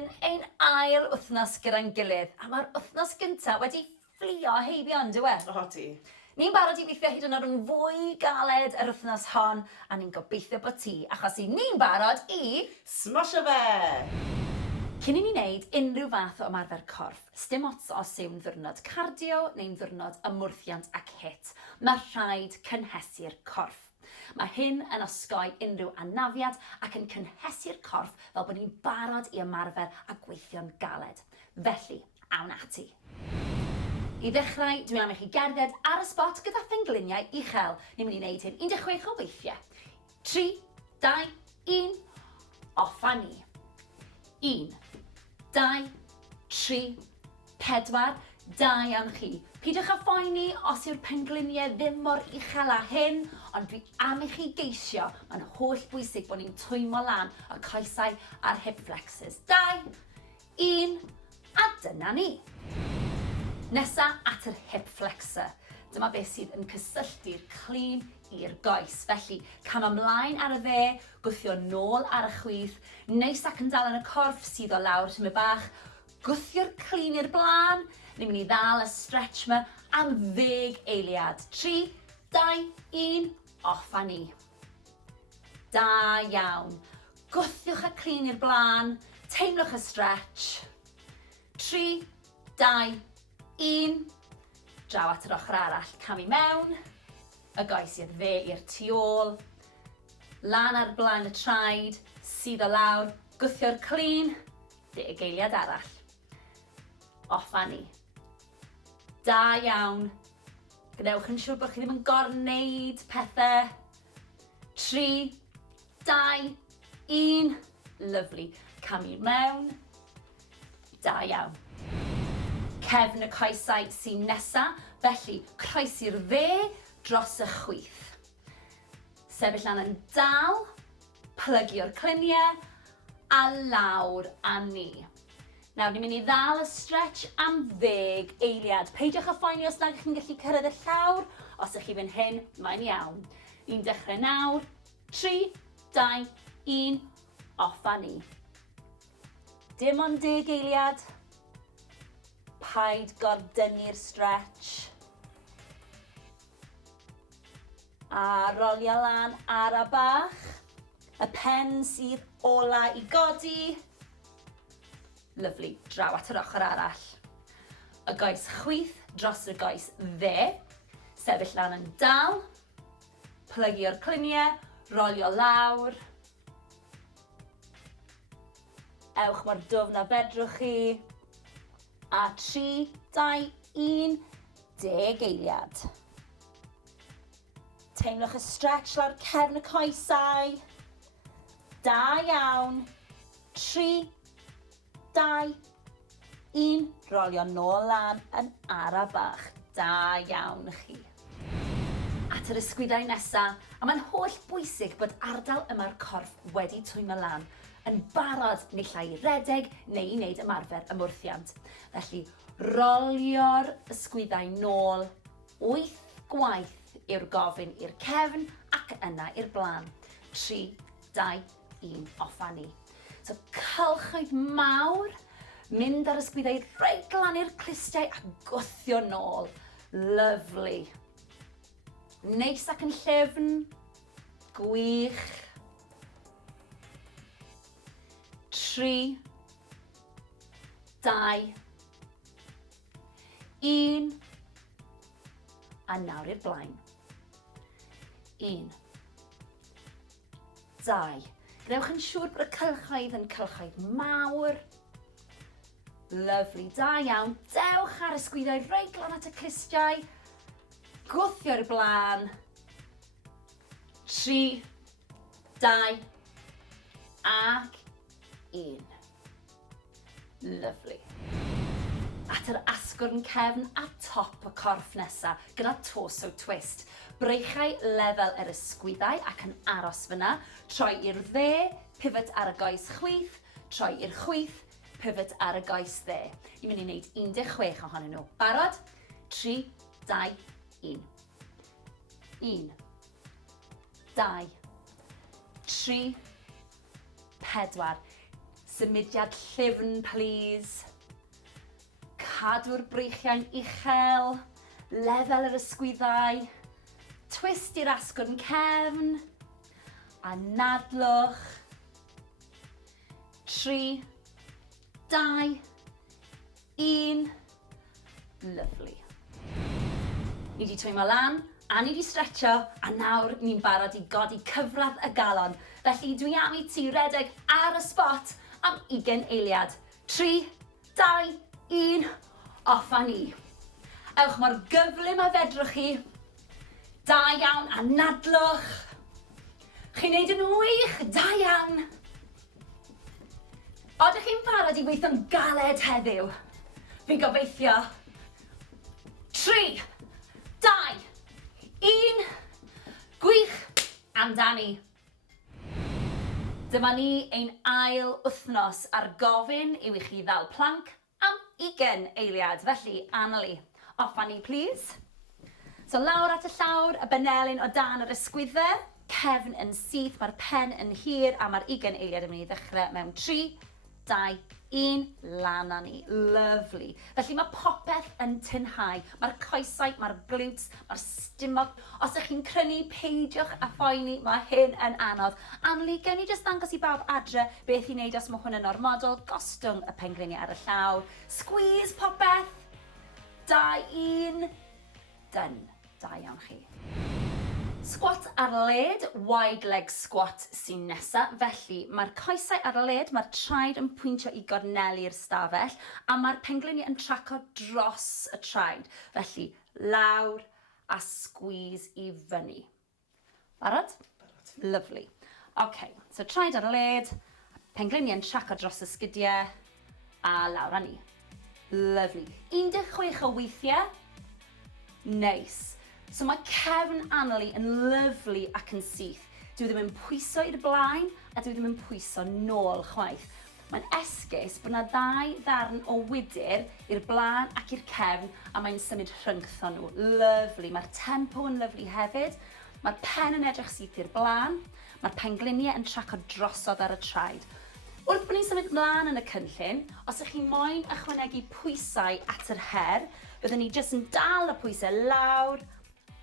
yn ein ail wythnos gyda'n gilydd, a mae'r wythnos gyntaf wedi fflio heibio yn dywe. O ti. Ni'n barod i weithio hyd yn oed yn fwy galed yr wythnos hon, a ni'n gobeithio bod ti, achos ni'n barod i... Smosio fe! Cyn i ni wneud unrhyw fath o ymarfer corff, sdim ots os yw'n ddiwrnod cardio neu'n ddiwrnod ymwrthiant ac hit, mae rhaid cynhesu'r corff. Mae hyn yn osgoi unrhyw anafiad ac yn cynhesu'r corff fel bod ni'n barod i ymarfer a gweithio'n galed. Felly, awn ati. I ddechrau, dwi'n am i chi gerdded ar y spot gyda phengliniau uchel. Ni'n mynd i wneud hyn 16 o weithiau. 3, 2, 1, off a ni. 1, 2, 3, 4, 2 am chi. Pidwch â phoeni os yw'r pengliniau ddim mor uchel â hyn, ond dwi am i chi geisio. Mae'n holl bwysig bod ni'n twymo lan y coesau a'r hip flexors. 2, 1, a dyna ni. Nesa at yr hip flexor. Dyma beth sydd yn cysylltu'r clean i'r goes. Felly, cam ymlaen ar y dde, gwthio nôl ar y chwith, neis ac yn dal yn y corff sydd o lawr tyma bach, gwthio'r clean i'r blaen, ni'n mynd i ddal y stretch yma am 10 eiliad. 3, 2, 1, off a ni. Da iawn. Gwthiwch y clean i'r blaen, teimlwch y stretch. 3, 2, 1, draw at yr ochr arall, cam i mewn, y goes i'r dde i'r tu ôl, lan ar blaen y traed, sydd o lawr, gwthio'r clean, 10 eiliad arall. Off a ni. Da iawn. Gwnewch yn siŵr bod chi ddim yn gorneud pethau. 3, 2, 1, lyfli. Cam i mewn. Da iawn. Cefn y coesau sy'n nesa, felly croes i'r dde dros y chwith. Sefyll lan yn dal, plygio'r cluniau, a lawr a ni. Nawr, ni'n mynd i ddal y stretch am 10 eiliad. Peidiwch â phoeni os nag chi'n gallu cyrraedd y llawr, os ych chi fan hyn, mae'n iawn. Ni'n dechrau nawr, 3, 2, 1, off a ni. Dim ond 10 eiliad. Paid gordynnu'r stretch. A rolio lan ar y bach. Y pen sydd ola i godi. Lyfli, draw at yr ochr arall. Y goes chwith dros y goes dde. Sefyll lan yn dal. Plygio'r cluniau, rolio lawr. Ewch mor dwfn a fedrwch chi. A 3, 2, 1, 10 eiliad. Teimlwch y stretch lawr cefn y coesau. Da iawn. 3, 2, 1, rolio nôl lan yn ara bach. Da iawn chi. At yr ysgwyddau nesaf, a mae'n holl bwysig bod ardal yma'r corff wedi twymo lan, yn barod neu llai redeg neu i wneud ymarfer ymwrthiant. Felly, rolio'r ysgwyddau nôl, 8 gwaith yw'r gofyn i'r cefn ac yna i'r blaen. 3, 2, 1, off a ni. So, cylchoedd mawr, mynd ar ysgwyddau reit lan i'r clustiau a gwthio nôl. Lyfli. Neis ac yn llefn, gwych. 3, 2, 1, a nawr i'r blaen. 1, 2. Gwnewch yn siŵr bod y cylchoedd yn cylchoedd mawr. Lyfli, da iawn. Dewch ar ysgwyddau reit lan at y clustiau. Gwthio'r blaen. 3, 2, ac 1. Lyfli. At yr asgwrn cefn a top y corff nesa gyda torso twist. Breichau lefel yr ysgwyddau ac yn aros fyna. Troi i'r dde, pivot ar y goes chwith. Troi i'r chwith, pivot ar y goes dde. Ni'n mynd i wneud 16 ohonyn nhw. Barod? 3, 2, 1. 1, 2, 3, 4. Symudiad llyfn, please. Cadw'r breichiau'n uchel. Lefel yr ysgwyddau. Twist i'r asgwrn cefn. A nadlwch. 3, 2, 1. Lovely. Ni wedi twymo lan, a ni wedi stretcho, a nawr ni'n barod i godi cyfradd y galon. Felly dwi am i ti redeg ar y spot am 20 eiliad. 3, 2, 1, off a ni. Ewch mor gyflym a fedrwch chi. Da iawn a nadlwch. Chi'n neud yn wych, da iawn. Odych chi'n barod i weithio'n galed heddiw? Fi'n gobeithio. 3, 2, 1. Gwych amdani. Dyma ni ein ail wythnos ar gofyn yw i chi ddal planc am 20 eiliad. Felly, Anneli, off a ni, please. So lawr at y llawr, y benelyn o dan yr ysgwyddau. Cefn yn syth, mae'r pen yn hir, a mae'r 20 eiliad yn mynd i ddechrau mewn 3, 2, 1, lan a ni. Lovely. Felly mae popeth yn tynhau. Mae'r coesau, mae'r glutes, mae'r stumog. Os ydych chi'n crynu, peidiwch a phoeni, mae hyn yn anodd. Anneli, gewn ni jyst ddangos i bawb adre beth i wneud os mae hwn yn ormodol. Gostwng y pengliniau ar y llawr. Squeeze popeth. 2, 1. Done. Da iawn chi. Squat ar led, wide leg squat sy'n nesa. Felly, mae'r coesau ar y led, mae'r traed yn pwyntio i gornelu'r stafell, a mae'r pengliniau yn traco dros y traed. Felly, lawr a squeeze i fyny. Barod? Barod. Lovely. OK, so traed ar y led, pengliniau yn traco dros y sgidiau, a lawr a ni. Lovely. 16 o weithiau. Nice. So mae cefn Anneli yn lyflu ac yn syth. Dwi ddim yn pwyso i'r blaen a dwi ddim yn pwyso nôl chwaith. Mae'n esgus bod yna 2 ddarn o wydyr i'r blaen ac i'r cefn a mae'n symud rhyngtho nhw. Lyflu. Mae'r tempo yn lyflu hefyd. Mae'r pen yn edrych syth i'r blaen. Mae'r pengliniau yn traco drosodd ar y traed. Wrth bod ni'n symud mlaen yn y cynllun, os ydych chi moyn ychwanegu pwysau at yr her, byddwn ni jyst yn dal y pwysau lawr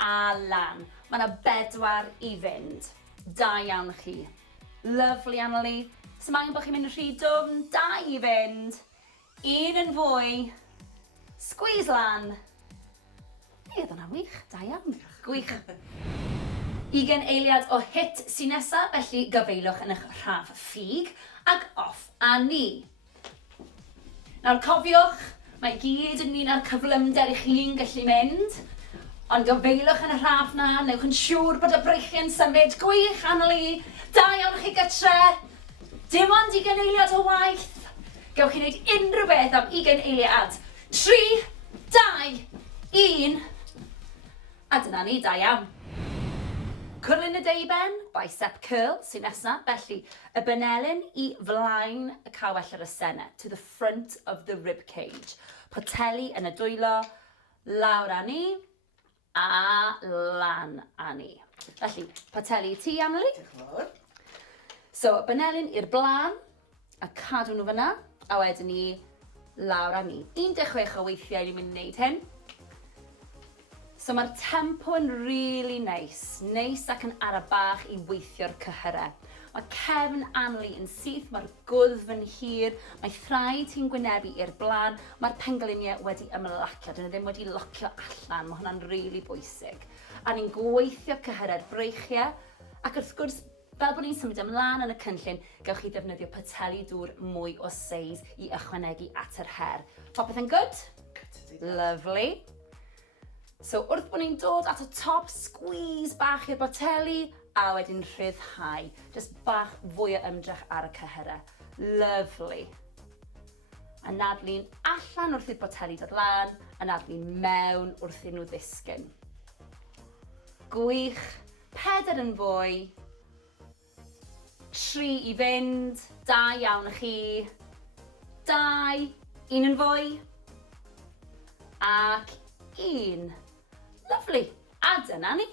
a lan. Mae yna 4 i fynd. Da iawn chi. Lovely, Anneli. So mae angen bod chi'n mynd yn rhy dwfn. 2 i fynd. 1 yn fwy. Squeeze lan. Oedd hwnna wych. Da iawn. Gwych. 20 eiliad o hit sy'n nesa, felly gyfeilwch yn eich rhaf ffug, ac off a ni. Nawr cofiwch, mae gyd yn un ar cyflymder i chi'n gallu mynd, ond gyfeilwch yn y rhaf na, newch yn siŵr bod y breichiau'n symud. Gwych, Anneli, da iawn chi gytre. Dim ond 20 eiliad o waith. Gewch chi wneud unrhyw beth am 20 eiliad. 3, 2, 1. A dyna ni, da iawn. Cwrlyn y deiben, bicep curl sy'n nesa, felly y benelyn i flaen y cawell yr ysene, to the front of the rib cage. Poteli yn y dwylo, lawr a ni, a lan a ni. Felly, poteli i ti, Anneli. Diolch yn fawr. So, benelyn i'r blaen, a cadw nhw fyna, a wedyn ni lawr a ni. 16 o weithiau ni'n mynd i wneud hyn. So mae'r tempo yn really nice. Nice ac yn ara bach i weithio'r cyhyrau. Mae cefn Anneli yn syth, mae'r gwddf yn hir, mae thraed hi'n gwynebu i'r blaen, mae'r pengliniau wedi ymlacio, dyn nhw ddim wedi locio allan, mae hwnna'n really bwysig. A ni'n gweithio cyhyrau'r breichiau, ac wrth gwrs, fel bod ni'n symud ymlaen yn y cynllun, gewch chi ddefnyddio poteli dŵr mwy o seis i ychwanegu at yr her. Popeth yn good? Lovely. So wrth bod ni'n dod at y top, squeeze bach i'r boteli, a wedyn rhyddhau. Just bach fwy o ymdrech ar y cyhyrau. Lovely. A nadlu'n allan wrth i'r boteli dod lan, a nadlu'n mewn wrth i nhw ddisgyn. Gwych. 4 yn fwy. 3 i fynd. Da iawn chi. 2. 1 yn fwy. Ac 1. Lovely. A dyna ni.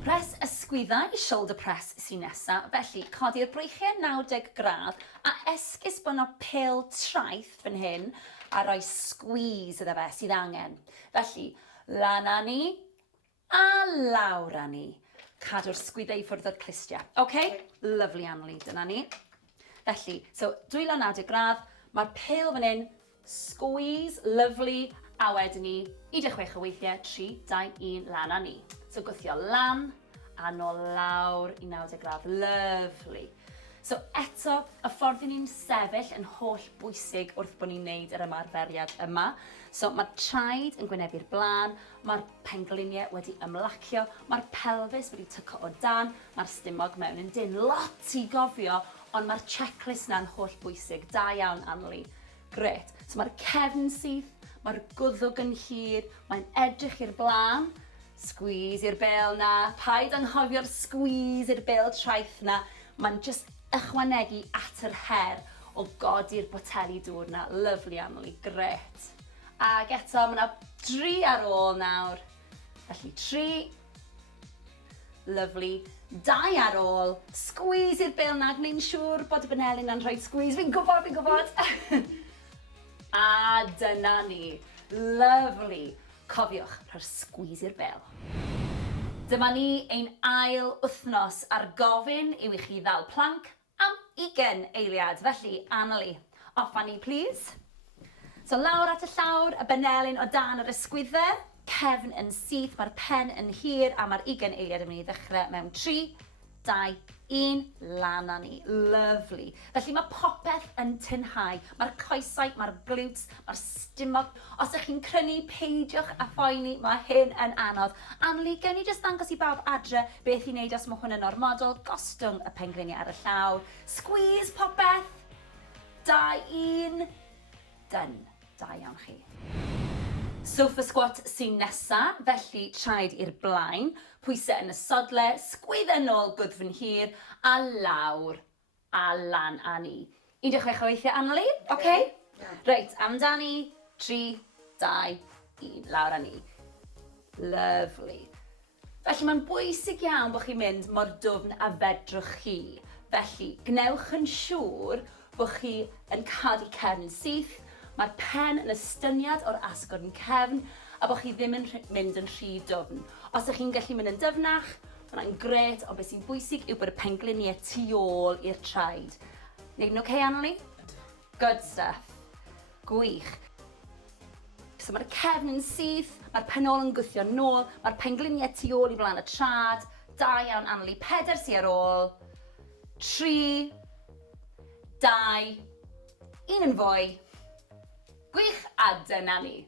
Press ysgwyddau, shoulder press sy'n nesa, felly codi'r breichiau 90 gradd a esgus bod yna pil traeth fan hyn a rhoi squeeze iddo fe sydd angen. Felly, lan â ni a lawr â ni. Cadw'r sgwyddau i ffwrdd o'r clistiau. Okay? Lovely, Anneli, dyna ni. Felly, so 290 gradd, mae'r pil fan hyn, squeeze, lovely, a wedyn ni 16 o weithiau, 3, 2, 1, lan â ni. So gwthio lan, a nôl lawr i 90 gradd, lovely. So eto, y ffordd i ni'n sefyll yn holl bwysig wrth bod ni'n neud yr ymarferiad yma. So mae'r traed yn gwynebu'r blaen, mae'r pengliniau wedi ymlacio, mae'r pelfis wedi tyco o dan, mae'r stumog mewn yn dyn. Lot i gofio, ond mae'r checklist na'n holl bwysig. Da iawn, Anneli. Gret. So mae'r cefn syth, mae'r gwddwg yn hir, mae'n edrych i'r blaen, squeeze i'r bel na, paid anghofio'r squeeze i'r bel traeth na, mae'n just ychwanegu at yr her o godi'r boteli dŵr na. Lovely, Anneli, gret. Ac eto, mae yna 3 ar ôl nawr. Felly 3, lovely, 2 ar ôl, squeeze i'r bel na, gwneud siŵr bod y Benelyn yn rhoi squeeze, fi'n gwybod. A dyna ni, lovely. Cofiwch, rhoi'r squeeze i'r bel. Dyma ni ein ail wythnos ar gofyn yw i chi ddal planc am 20 eiliad. Felly, Anneli, off â ni, please. So lawr at y llawr, y Benelyn o dan yr ysgwyddau, cefn yn syth, mae'r pen yn hir, a mae'r 20 eiliad yn mynd i ddechrau mewn 3, 2, 1, lan â ni. Lovely. Felly mae popeth yn tynhau. Mae'r coesau, mae'r glutes, mae'r stumog. Os ydych chi'n crynu, peidiwch a phoeni, mae hyn yn anodd. Anneli, gewn ni jyst ddangos i bawb adre beth i wneud os mae hwn yn ormodol. Gostwng y pengliniau ar y llaw. Squeeze popeth. 2, 1. Done. Da iawn chi. Sofa squat sy'n nesa, felly traed i'r blaen, pwysau yn y sodle, sgwyddau nôl gwdd fy hir, a lawr, a lan â ni. 16 o weithiau, Anneli, oce? Reit, amdani, 3, 2, 1, lawr â ni. Lovely. Felly mae'n bwysig iawn bod chi'n mynd mor dwfn a fedrwch chi. Felly, gnewch yn siŵr bod chi yn cadw cefn syth, mae'r pen yn estyniad o'r asgwrn cefn, a bod chi ddim yn mynd yn rhy dwfn. Os ydych chi'n gallu mynd yn dyfnach, mae'n gret, ond beth sy'n bwysig yw bod y pengliniau tu ôl i'r traed. Neud yn oce, Anneli? Good stuff. Gwych. So mae'r cefn yn syth, mae'r penol yn gwthio nôl, mae'r pengliniau tu ôl i flaen y trad. Da iawn, Anneli. 4 sy'n ar ôl. 3, 2, 1 yn fwy. Gwych, a dyna ni.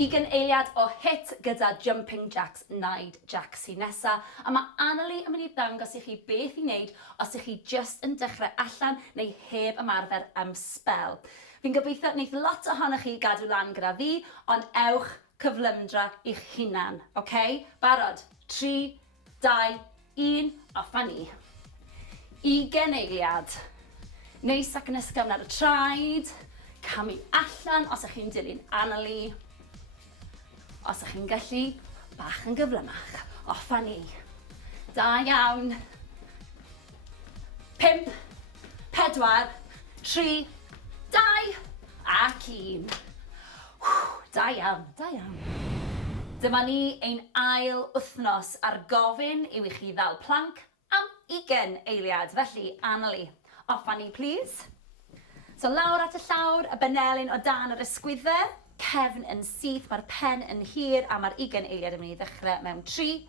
20 eiliad o hit gyda jumping jacks, naid jacks sy'n nesa, a mae Anneli yn mynd i ddangos i chi beth i wneud os ych chi just yn dechrau allan neu heb ymarfer am spel. Fi'n gobeithio wneud lot ohonoch chi gadw lan gyda fi, ond ewch cyflymdra i'ch hunan, oce? Barod? 3, 2, 1, off â ni. 20 eiliad. Neis ac yn ysgafn ar y traed. Camu allan os ych chi'n dilyn Anneli. Os ych chi'n gallu, bach yn gyflymach. Off â ni. Da iawn. 5, 4, 3, 2, ac 1. Da iawn, da iawn. Dyma ni ein ail wythnos ar gofyn yw i chi ddal planc am 20 eiliad. Felly, Anneli, off â ni, please. So lawr at y llawr, y Benelyn o dan yr ysgwyddau, cefn yn syth, mae'r pen yn hir, a mae'r 20 eiliad yn mynd i ddechrau mewn 3,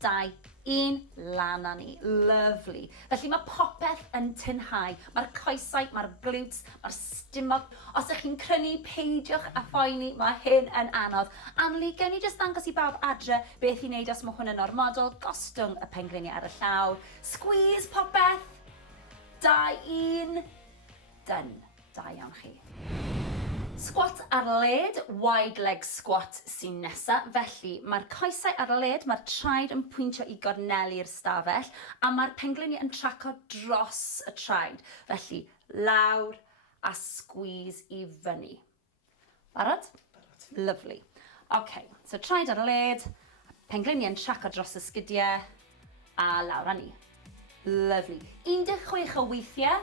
2, 1, lan â ni. Lovely. Felly mae popeth yn tynhau. Mae'r coesau, mae'r glutes, mae'r stumog. Os ydych chi'n crynu, peidiwch a phoeni, mae hyn yn anodd. Anneli, gewn ni jyst ddangos i bawb adre beth i wneud os mae hwn yn ormodol. Gostwng y pengliniau ar y llaw. Squeeze popeth. 2, 1. Done. Da iawn chi. Squat ar led, wide leg squat sy'n nesa. Felly, mae'r coesau ar led, mae'r traed yn pwyntio i gornelu'r stafell, a mae'r pengliniau yn traco dros y traed. Felly, lawr a squeeze i fyny. Barod? Barod. Lovely. OK, so traed ar led, pengliniau yn traco dros y sgidiau, a lawr â ni. Lovely. 16 o weithiau.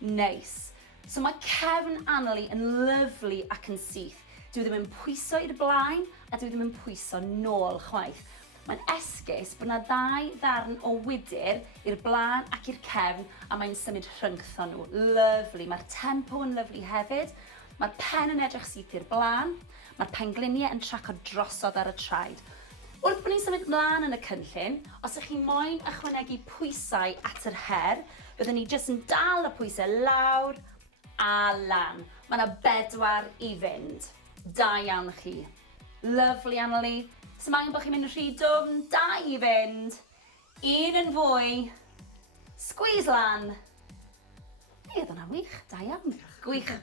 Nice. So mae cefn Anneli yn lyflu ac yn syth. Dwi ddim yn pwyso i'r blaen a dwi ddim yn pwyso nôl chwaith. Mae'n esgus bod yna 2 ddarn o wydyr i'r blaen ac i'r cefn a mae'n symud rhyngtho nhw. Lyflu. Mae'r tempo yn lyflu hefyd. Mae'r pen yn edrych syth i'r blaen. Mae'r pengliniau yn traco drosodd ar y traed. Wrth bod ni'n symud mlaen yn y cynllun, os ydych chi moyn ychwanegu pwysau at yr her, byddwn ni jyst yn dal y pwysau lawr a lan. Mae yna 4 i fynd. Da iawn chi. Lyflu Anneli. So mae angen bod chi'n mynd yn rhy dwfn. 2 i fynd. 1 yn fwy. Squeeze lan. Oedd hwnna'n wych. Da iawn. Gwych.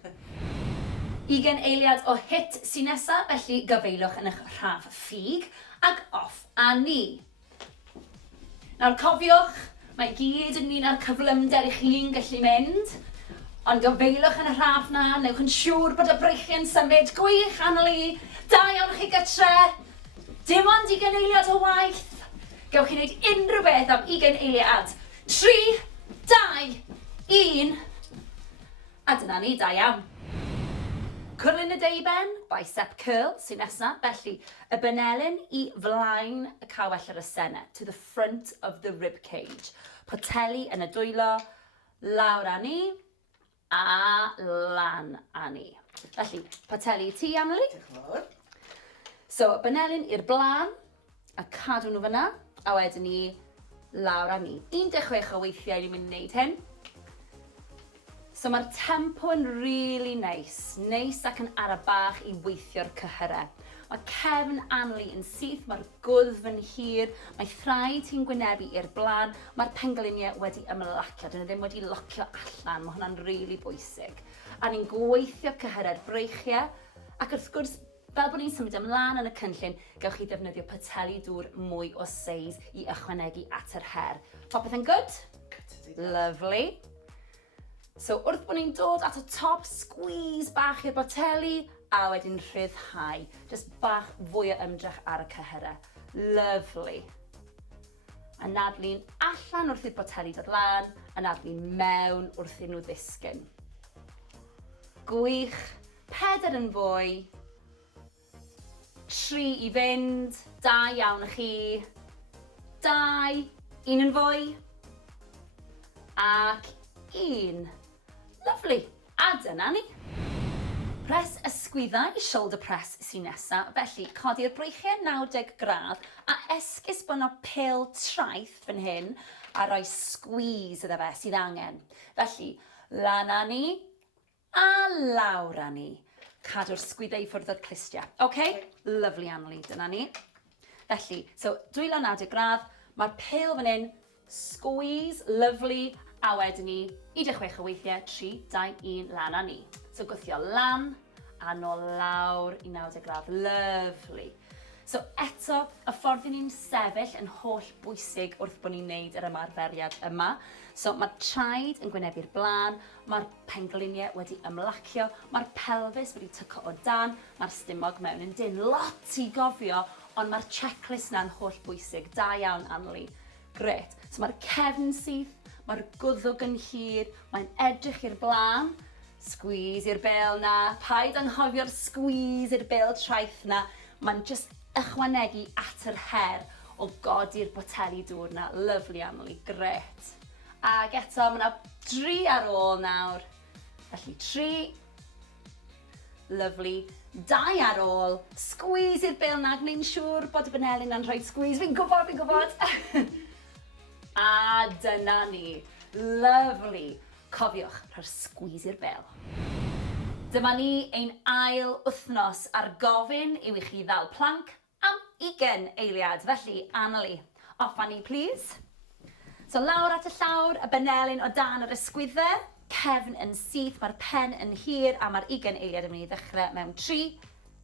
20 eiliad o hit sy'n nesaf, felly gyfeilwch yn eich rhaf ffug ac off a ni. Nawr cofiwch, mae gyd yn un ar cyflymder i chi'n gallu mynd. Ond gyfeilwch yn y rhaff na, newch yn siŵr bod y breichiau'n symud. Gwych, Anneli. Da iawn chi gytre. Dim ond 20 eiliad o waith. Gewch chi wneud unrhyw beth am 20 eiliad. 3, 2, 1. A dyna ni, da iawn. Cwrlyn y deiben, bicep curl sy'n nesaf. Felly, y benelyn i flaen y cawell ar y sene, to the front of the rib cage. Poteli yn y dwylo, lawr â ni, a lan â ni. Felly, poteli ti, Anneli. Diolch yn fawr. So, benelyn i'r blaen, a cadw nhw fyna, a wedyn ni lawr â ni. 16 o weithiau ni'n mynd i wneud hyn. So mae'r tempo yn really nice. Nice ac yn ara bach i weithio'r cyhyrau. Mae cefn Anneli yn syth, mae'r gwddf yn hir, mae thraed hi'n gwynebu i'r blaen, mae'r pengliniau wedi ymlacio, dyn nhw ddim wedi locio allan, mae hwnna'n really bwysig. A ni'n gweithio cyhyrau'r breichiau, ac wrth gwrs, fel bod ni'n symud ymlaen yn y cynllun, gewch chi ddefnyddio poteli dŵr mwy o seis i ychwanegu at yr her. Popeth yn good? Lovely. So wrth bod ni'n dod at y top, squeeze bach i'r boteli, a wedyn rhyddhau. Just bach fwy o ymdrech ar y cyhyrau. Lovely. A nadlu'n allan wrth i'r boteli dod lan, a nadlu'n mewn wrth i nhw ddisgyn. Gwych. 4 yn fwy. 3 i fynd. Da iawn chi. 2. 1 yn fwy. Ac 1. Lovely. A dyna ni. Press ysgwyddau i shoulder press sy'n nesaf, felly codi'r breichiau 90 gradd a esgus bod yna pil traeth fan hyn a rhoi squeeze iddo fe sydd angen. Felly, lan â ni a lawr â ni. Cadw'r sgwyddau i ffwrdd o'r clistiau. OK? Lovely, Anneli, dyna ni. Felly, so dwylo 90 gradd, mae'r pil fan hyn, squeeze, lovely, a wedyn ni 16 o weithiau, 3, 2, 1, lan â ni. So gwthio lan a nôl lawr i 90 gradd. Lovely. So eto, y ffordd i ni'n sefyll yn holl bwysig wrth bod ni'n neud yr ymarferiad yma. So mae'r traed yn gwynebu'r blaen, mae'r pengliniau wedi ymlacio, mae'r pelfis wedi tyco o dan, mae'r stumog mewn yn dyn. Lot i gofio, ond mae'r checklist na'n holl bwysig. Da iawn, Anneli. Gret. So mae'r cefn syth, mae'r gwddwg yn hir, mae'n edrych i'r blaen, squeeze i'r bel na, paid anghofio'r squeeze i'r bel traeth na, mae'n just ychwanegu at yr her o godi'r boteli dŵr na. Lovely, Anneli, gret. Ac eto, mae yna 3 ar ôl nawr. Felly 3. Lovely. 2 ar ôl. Squeeze i'r bel na, gwneud siŵr bod y benelyn yn rhoi squeeze. Fi'n gwybod. A dyna ni. Lovely. Cofiwch, rhoi'r squeeze i'r bel. Dyma ni ein ail wythnos ar gofyn i'w i chi ddal planc am 20 eiliad. Felly, Anneli, off a ni, please. So lawr at y llawr, y benelyn o dan yr ysgwyddau, cefn yn syth, mae'r pen yn hir, a mae'r 20 eiliad yn mynd i ddechrau mewn 3,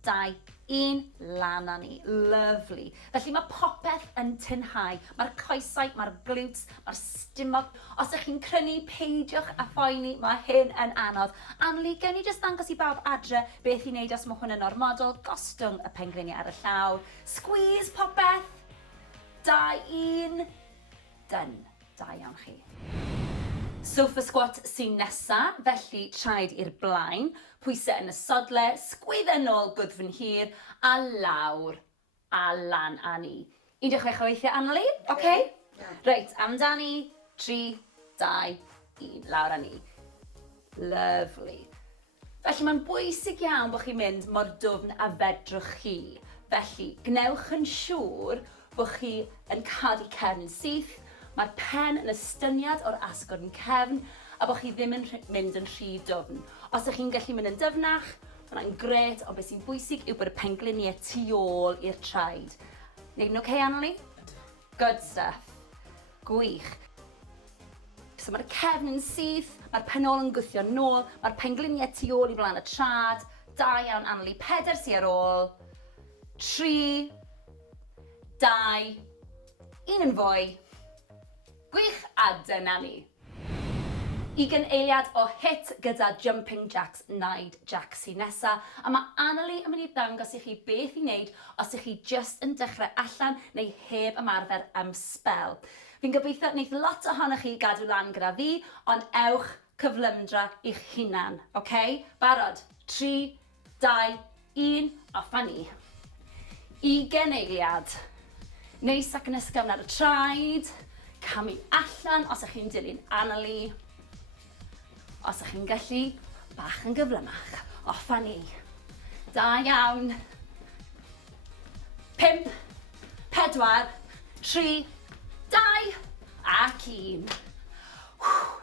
2, 1, lan â ni. Lovely. Felly mae popeth yn tynhau. Mae'r coesau, mae'r glutes, mae'r stumog. Os ydych chi'n crynu, peidiwch a phoeni, mae hyn yn anodd. Anneli, gewn ni jyst ddangos i bawb adre beth i wneud os mae hwn yn ormodol. Gostwng y pengliniau ar y llaw. Squeeze popeth. 2, 1. Done. Da iawn chi. Sofa squat sy'n nesa, felly traed i'r blaen, pwysau yn y sodle, sgwyddau nôl gwddf yn hir, a lawr, a lan a ni. 16 o weithiau, Anneli, oce? Reit, amdani, 3, 2, 1, lawr a ni. Lovely. Felly mae'n bwysig iawn bod chi'n mynd mor dwfn a fedrwch chi. Felly, gnewch yn siŵr bod chi yn cadw cefn yn syth, mae'r pen yn estyniad o'r asgwrn yn cefn, a bod chi ddim yn mynd yn rhy dwfn. Os ydych chi'n gallu mynd yn dyfnach, mae'n gret, ond beth sy'n bwysig yw bod y pengliniau tu ôl i'r traed. Neud yn oce, Anneli? Good stuff. Gwych. So mae'r cefn yn syth, mae'r penol yn gwthio nôl, mae'r pengliniau tu ôl i flaen y trad. Da iawn, Anneli. 4 sy'n ar ôl. 3, 2, 1 yn fwy. Gwych, a dyna ni. 20 eiliad o hit gyda jumping jacks, naid jacks sy'n nesa, a mae Anneli yn mynd i ddangos i chi beth i wneud os ych chi just yn dechrau allan neu heb ymarfer am spel. Fi'n gobeithio wneud lot ohonoch chi gadw lan gyda fi, ond ewch cyflymdra i'ch hunan, oce? Barod? 3, 2, 1, off a ni. 20 eiliad. Neis ac yn ysgafn ar y traed. Camu allan os ych chi'n dilyn Anneli. Os ych chi'n gallu, bach yn gyflymach. Off a ni. Da iawn. 5, 4, 3, 2, ac 1.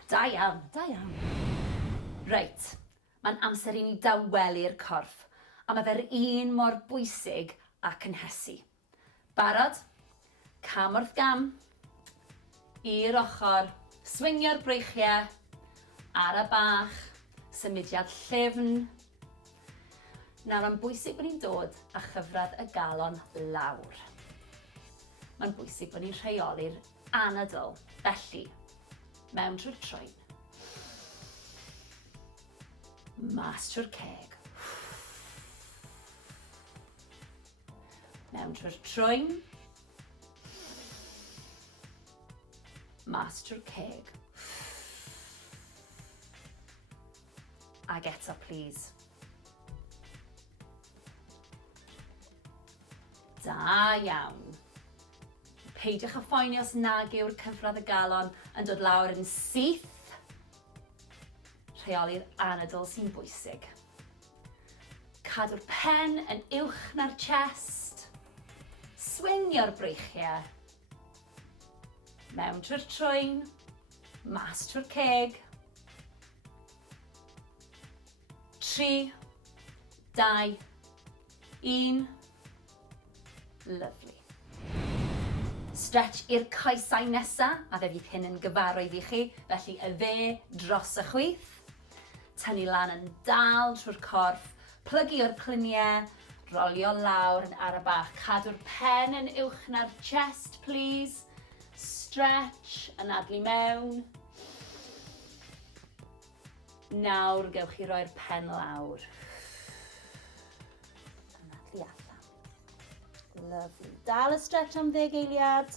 Da iawn, da iawn. Reit, mae'n amser i ni dawelu'r corff, a mae fe'r un mor bwysig ac yn hysu. Barod? Cam wrth gam. I'r ochr, swingio'r breichiau, ar y bach, symudiad llefn. Nawr, mae'n bwysig bod ni'n dod a chyfradd y galon lawr. Mae'n bwysig bod ni'n rheoli'r anadl, felly, mewn trwy'r troen. Mas trwy'r ceg. Mewn trwy'r troen. Mas trwy'r ceg. Ag eto, please. Da iawn. Peidiwch â phoeni os nag yw'r cyfradd y galon yn dod lawr yn syth. Rheoli'r anadl sy'n bwysig. Cadw'r pen yn uwch na'r chest. Swingio'r breichiau. Mewn trwy'r troen, mas trwy'r ceg. 3, 2, 1. Lovely. Stretch i'r coesau nesa, a fe fydd hyn yn gyfarwydd i chi, felly y dde dros y chwith. Tynnu lan yn dal trwy'r corff, plygu o'r cluniau, rolio lawr yn ar y bach. Cadw'r pen yn uwch na'r chest, please. Stretch, anadlu mewn. Nawr gewch chi roi'r pen lawr. Anadlu allan. Lovely. Dal y stretch am 10 eiliad.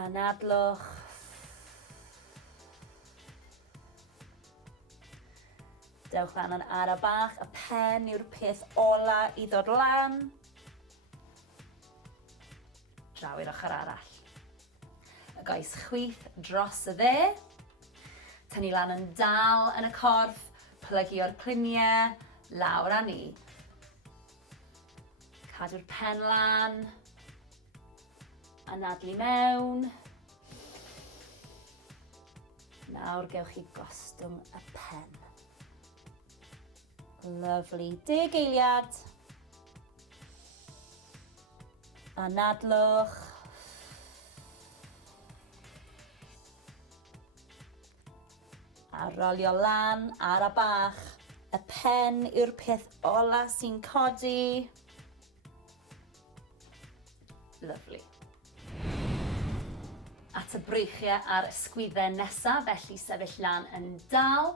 Anadlwch. Dewch lan yn ar y bach. Y pen yw'r peth ola i ddod lan. Draw i'r ochr arall. Y goes chwith dros y dde. Tynnu lan yn dal yn y corff, plygu o'r cluniau, lawr â ni. Cadw'r pen lan. Anadlu mewn. Nawr gewch chi gostwng y pen. Lovely. 10 eiliad. Anadlwch. A rolio lan ar y bach. Y pen yw'r peth ola sy'n codi. Lovely. At y breichiau a'r ysgwyddau nesaf, felly sefyll lan yn dal.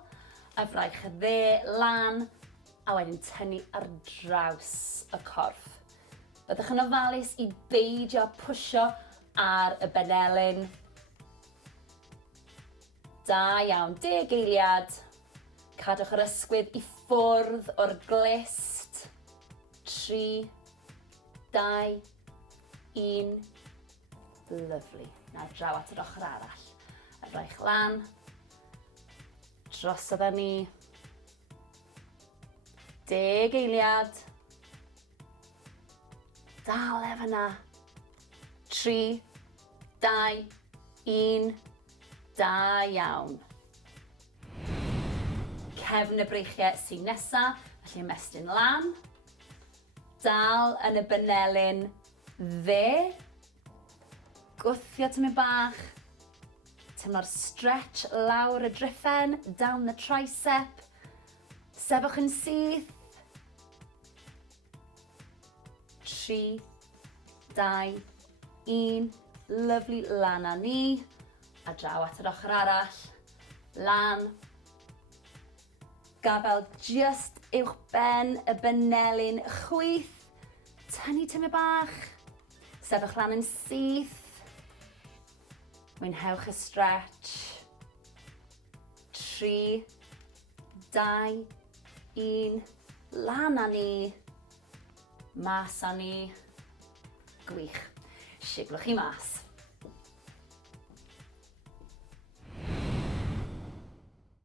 A fraich y dde lan, a wedyn tynnu ar draws y corff. Byddwch yn ofalus i beidio pwsio ar y benelyn. Da iawn, 10 eiliad. Cadwch yr ysgwydd i ffwrdd o'r glist. 3, 2, 1. Lyfli. Nawr draw at yr ochr arall. Edrych lan. Drosodd â ni. 10 eiliad. Dal efo na. 3, 2, 1. Da iawn. Cefn y breichiau sy'n nesa, felly ymestyn lan. Dal yn y banelyn dde. Gwthio tymyn bach. Tymlo'r stretch lawr y driffen, down the tricep. Sefwch yn syth. 3, 2, 1. Lyfli, lan â ni. A draw at yr ochr arall. Lan. Gafel just uwch ben y banelyn chwith. Tynnu tymau bach. Sefwch lan yn syth. Mwynhewch y stretch. 3, 2, 1. Lan â ni. Mas â ni. Gwych. Siglwch chi mas.